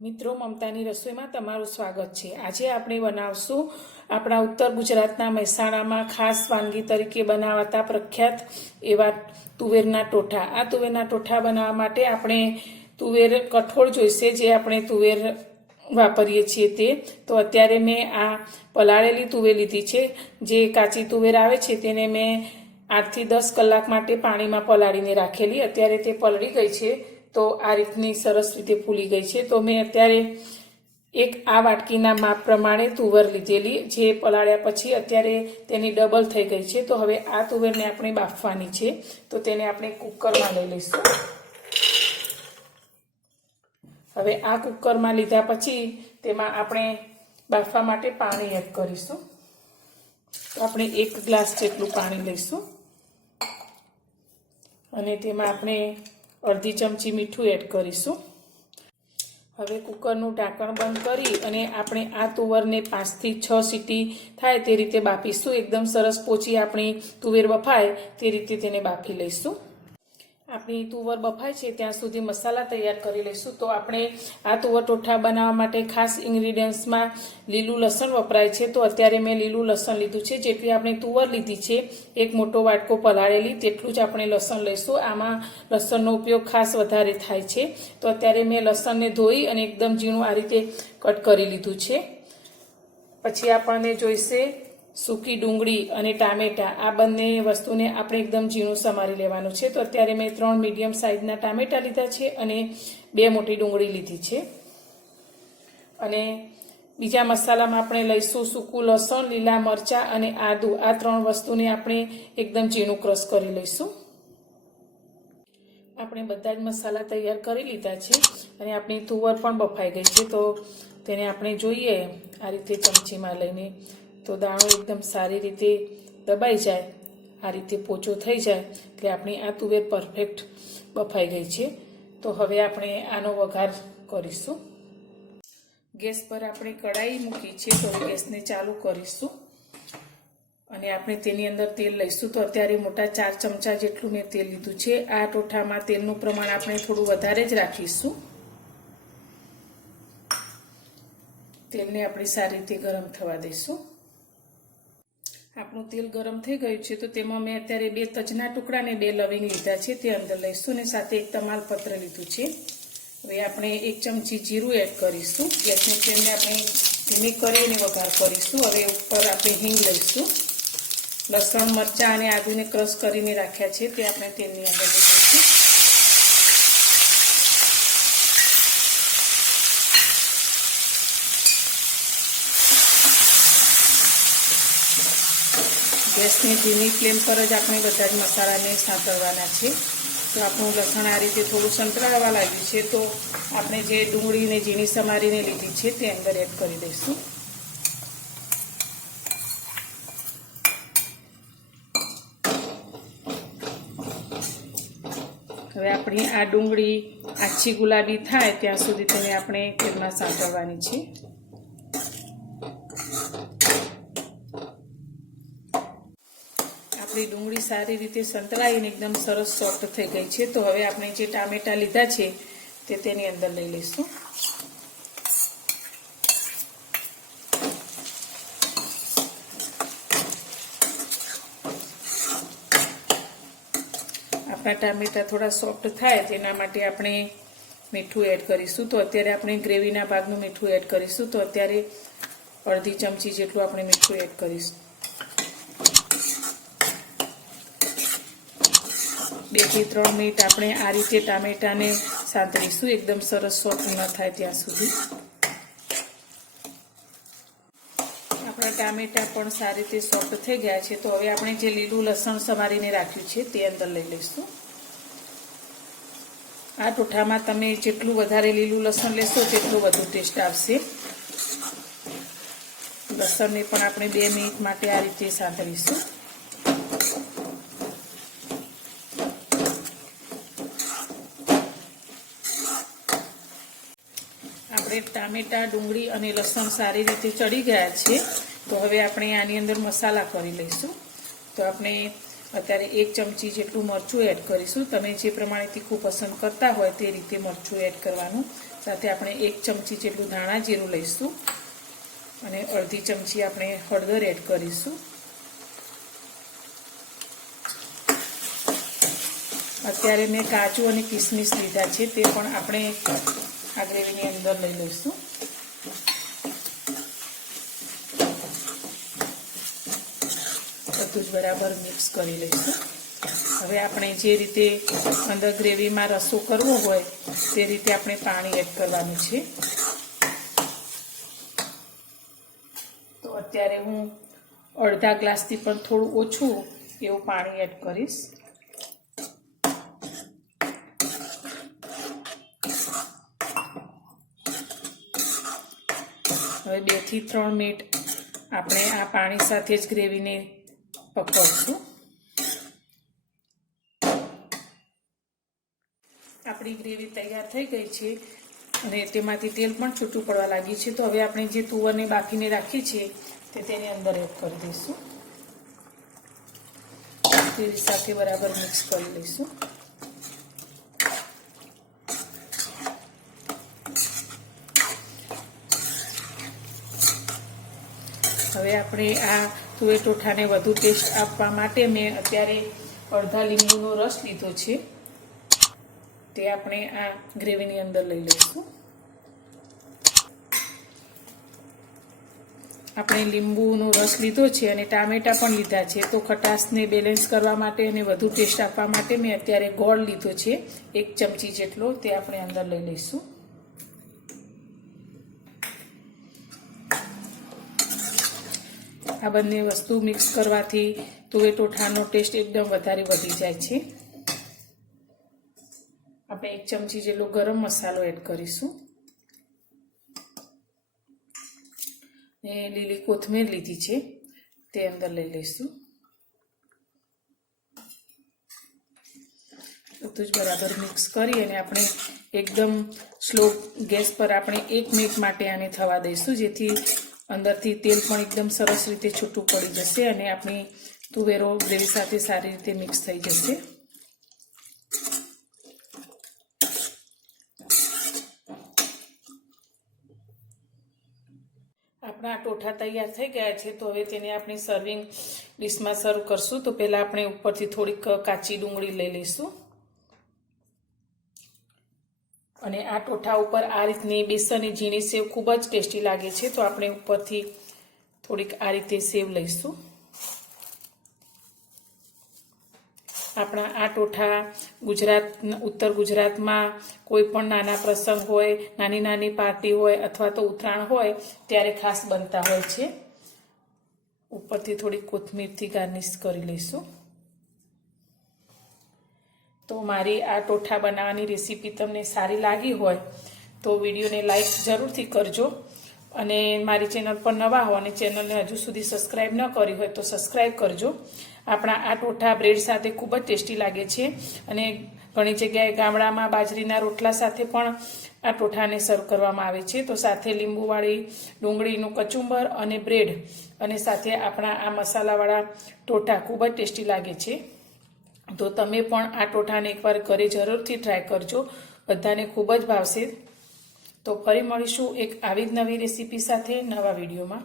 મિત્રો, મમતાની રસોઈમાં તમારું સ્વાગત છે। આજે આપણે બનાવશું આપણા ઉત્તર ગુજરાતના મહેસાણામાં ખાસ વાનગી તરીકે બનાવાતા પ્રખ્યાત એવા તુવેરના ટોઠા। આ તુવેરના ટોઠા બનાવવા માટે આપણે તુવેર કઠોળ જોઈશે, જે આપણે તુવેર વાપરીએ છીએ તે। તો અત્યારે મેં આ પલાળેલી તુવેર લીધી છે। જે કાચી તુવેર આવે છે તેને મેં 8 થી 10 કલાક માટે પાણીમાં પલાળીને રાખેલી। અત્યારે તે પલળી ગઈ છે, તો આ રીતની સરસ રીતે ફૂલી ગઈ છે। તો મેં અત્યારે એક આ વાટકીના માપ પ્રમાણે તુવર લીધેલી, જે પલાળ્યા પછી અત્યારે તેની ડબલ થઈ ગઈ છે। તો હવે આ તુવેરને આપણે બાફવાની છે, તો તેને આપણે કુકરમાં લઈ લઈશું। હવે આ કુકરમાં લીધા પછી તેમાં આપણે બાફવા માટે પાણી એડ કરીશું। તો આપણે 1 ગ્લાસ જેટલું પાણી લઈશું અને તેમાં આપણે અડધી ચમચી મીઠું એડ કરીશું। હવે કુકરનું ઢાંકણ બંધ કરી અને આપણે આ તુવરને 5 થી 6 સીટી થાય તે રીતે બાફીશું। એકદમ સરસ પોચી આપણી તુવેર બફાય તે રીતે તેને બાફી લઈશું। આપણી તુવર બફાય છે ત્યાં સુધી મસાલા તૈયાર કરી લઈશું। તો આપણે આ તુવર ટોઠા બનાવવા માટે ખાસ ઇન્ગ્રીડિયન્ટ્સમાં લીલું લસણ વપરાય છે। તો અત્યારે મેં લીલું લસણ લીધું છે। જેટલી આપણે તુવર લીધી છે, 1 મોટો વાટકો પલાળેલી, તેટલું જ આપણે લસણ લઈશું। આમાં લસણનો ઉપયોગ ખાસ વધારે થાય છે। તો અત્યારે મેં લસણને ધોઈ અને એકદમ ઝીણું આ રીતે કટ કરી લીધું છે। પછી આપણને જોઈશે સૂકી ડુંગળી અને ટામેટાં। આ બંને વસ્તુને આપણે એકદમ ઝીણું સમારી લેવાનું છે। તો અત્યારે મેં 3 મીડિયમ સાઇઝના ટામેટાં લીધા છે અને 2 મોટી ડુંગળી લીધી છે। અને બીજા મસાલામાં આપણે લઈશું સૂકું લસણ, લીલા મરચાં અને આદું। આ 3 વસ્તુને આપણે એકદમ ઝીણું ક્રશ કરી લઈશું। આપણે બધા જ મસાલા તૈયાર કરી લીધા છે અને આપણી તુવર પણ બફાઈ ગઈ છે। તો તેને આપણે જોઈએ આ રીતે ચમચીમાં લઈને, તો દાણો એકદમ સારી રીતે દબાઈ જાય, આ રીતે પોચો થઈ જાય એટલે આપણી આ તુવેર પરફેક્ટ બફાઈ ગઈ છે। તો હવે આપણે આનો વઘાર કરીશું। ગેસ પર આપણે કઢાઈ મૂકી છે, તો ગેસને ચાલુ કરીશું અને આપણે તેની અંદર તેલ લઈશું। તો અત્યારે મોટા 4 ચમચા જેટલું મેં તેલ લીધું છે। આ ટોઠામાં તેલનું પ્રમાણ આપણે થોડું વધારે જ રાખીશું। તેલને આપણે સારી રીતે ગરમ થવા દઈશું। આપણું તેલ ગરમ થઈ ગયું છે, તો તેમાં મેં અત્યારે 2 તજના ટુકડા અને 2 લવિંગ લીધા છે, તે અંદર લઈશું અને સાથે 1 તમાલપત્ર લીધું છે। હવે આપણે 1 ચમચી જીરું એડ કરીશું। ગેસની ફ્લેમને આપણે ધીમી કરીને વઘાર કરીશું। હવે ઉપર આપણે હિંગ લઈશું। લસણ, મરચાં અને આદુને ક્રશ કરીને રાખ્યા છે તે આપણે તેલની અંદર લઈશું। ગેસની ધીમી ફ્લેમ પર જ આપણે બધા જ મસાલાને સાંતળવાના છે। તો આપણું લસણ આ રીતે થોડું સંતળાવા લાગ્યું છે, તો આપણે જે ડુંગળીને ઝીણી સમારીને લીધી છે તે અંદર એડ કરી દઈશું। હવે આપણી આ ડુંગળી આછી ગુલાબી થાય ત્યાં સુધી તેને આપણે તેલમાં સાંતળવાની છે। આપણી ડુંગળી સારી રીતે સંતળાઈને એકદમ સરસ સોફ્ટ થઈ ગઈ છે। તો હવે આપણે જે ટામેટાં લીધા છે તે તેની અંદર લઈ લઈશું। આપણા ટામેટાં થોડા સોફ્ટ થાય તેના માટે આપણે મીઠું એડ કરીશું। તો અત્યારે આપણે ગ્રેવીના ભાગનું મીઠું એડ કરીશું। તો અત્યારે અડધી ચમચી જેટલું આપણે મીઠું એડ કરીશું। 2 થી 3 મિનિટ આપણે આ રીતે ટામેટાને સાંતળીશું, એકદમ સરસ સોફ્ટ ન થાય ત્યાં સુધી। આપણા ટામેટા પણ સારી રીતે સોફ્ટ થઈ ગયા છે। તો હવે આપણે જે લીલું લસણ સમારીને રાખ્યું છે તે અંદર લઈ લઈશું। આ ટોઠામાં તમે જેટલું વધારે લીલું લસણ લેશો તેટલું વધુ ટેસ્ટ આવશે। લસણને પણ આપણે 2 મિનિટ માટે આ રીતે સાંતળીશું। આપણે ટામેટા, ડુંગળી અને લસણ સારી રીતે ચડી ગયા છે। તો હવે આપણે આની અંદર મસાલા કરી લઈશું। તો આપણે અત્યારે 1 ચમચી જેટલું મરચું એડ કરીશું। તમે જે પ્રમાણે તીખું પસંદ કરતા હોય તે રીતે મરચું એડ કરવાનું। સાથે આપણે 1 ચમચી જેટલું ધાણા જીરું લઈશું અને અડધી ચમચી આપણે હળદર એડ કરીશું. અત્યારે મેં કાજુ અને કિસમિસ લીધા છે, તે પણ આપણે આ ગ્રેવીની અંદર લઈ લઈશું. બધું જ બરાબર મિક્સ કરી લઈશું. હવે આપણે જે રીતે અંદર ગ્રેવીમાં રસો કરવો હોય તે રીતે આપણે પાણી એડ કરવાનું છે. તો અત્યારે હું અડધા ગ્લાસથી પણ થોડું ઓછું એવું પાણી એડ કરીશ. હવે 2 થી 3 મિનિટ આપણે આ પાણી સાથે જ ગ્રેવીને પકવશું. આપણી ગ્રેવી તૈયાર થઈ ગઈ છે અને તેમાંથી તેલ પણ છૂટું પડવા લાગ્યું છે. તો હવે આપણે જે તુવરને બાફીને રાખી છે તે તેની અંદર એડ કરી દઈશું. તેની સાથે બરાબર મિક્સ કરી લઈશું. હવે આપણે આ તુવેર ટોઠાને વધુ ટેસ્ટ આપવા માટે મેં અત્યારે અડધા લીંબુનો રસ લીધો છે, તે આપણે આ ગ્રેવીની અંદર લઈ લઈશું. આપણે લીંબુનો રસ લીધો છે અને ટામેટા પણ લીધા છે, તો ખટાશને બેલેન્સ કરવા માટે અને વધુ ટેસ્ટ આપવા માટે મેં અત્યારે ગોળ લીધો છે 1 ચમચી જેટલો, તે આપણે અંદર લઈ લઈશું. આ બંને વસ્તુ મિક્સ કરવાથી તુવેર ટોઠાનો ટેસ્ટ એકદમ વધારે વધી જાય છે. આપણે 1 ચમચી જેટલો ગરમ મસાલો એડ કરીશું ને લીલી કોથમીર લીધી છે તે અંદર લઈ લઈશું. બધું જ બરાબર મિક્સ કરી અને આપણે એકદમ સ્લો ગેસ પર આપણે 1 મિનિટ માટે આને થવા દઈશું, જેથી અંદરથી તેલ પણ એકદમ સરસ રીતે છૂટું પડી જશે અને આપણી તુવેરો ગ્રેવી સાથે સારી રીતે મિક્સ થઈ જશે. આપણા ટોઠા તૈયાર થઈ ગયા છે, તો હવે તેને આપણે સર્વિંગ ડીશમાં સર્વ કરશું. તો પહેલાં આપણે ઉપરથી થોડીક કાચી ડુંગળી લઈ લઈશું અને આ ટોઠા ઉપર આ રીતની બેસનની ઝીણી સેવ ખૂબ જ ટેસ્ટી લાગે છે, તો આપણે ઉપરથી થોડીક આ રીતે સેવ લઈશું. આપણા આ ટોઠા ઉત્તર ગુજરાતમાં કોઈ પણ નાના પ્રસંગ હોય, નાની નાની પાર્ટી હોય અથવા તો ઉત્તરાયણ હોય ત્યારે ખાસ બનતા હોય છે. ઉપરથી થોડી કોથમીરથી ગાર્નિશ કરી લઈશું. તો મારી આ ટોઠા બનાવવાની રેસીપી તમને સારી લાગી હોય તો વિડીયોને લાઈક જરૂરથી કરજો અને મારી ચેનલ પર નવા હો અને ચેનલને હજુ સુધી સબસ્ક્રાઈબ ન કરી હોય તો સબસ્ક્રાઈબ કરજો. આપણા આ ટોઠા બ્રેડ સાથે ખૂબ જ ટેસ્ટી લાગે છે અને ઘણી જગ્યાએ ગામડામાં બાજરીના રોટલા સાથે પણ આ ટોઠાને સર્વ કરવામાં આવે છે. તો સાથે લીંબુવાળી ડુંગળીનું કચુંબર અને બ્રેડ અને સાથે આપણા આ મસાલાવાળા ટોઠા ખૂબ જ ટેસ્ટી લાગે છે. તો તમે પણ આ ટોઠાને એકવાર ઘરે જરૂરથી ટ્રાય કરજો, બધાને ખૂબ જ ભાવશે. તો ફરી મળીશું એક આવી જ નવી રેસીપી સાથે નવા વિડીયોમાં.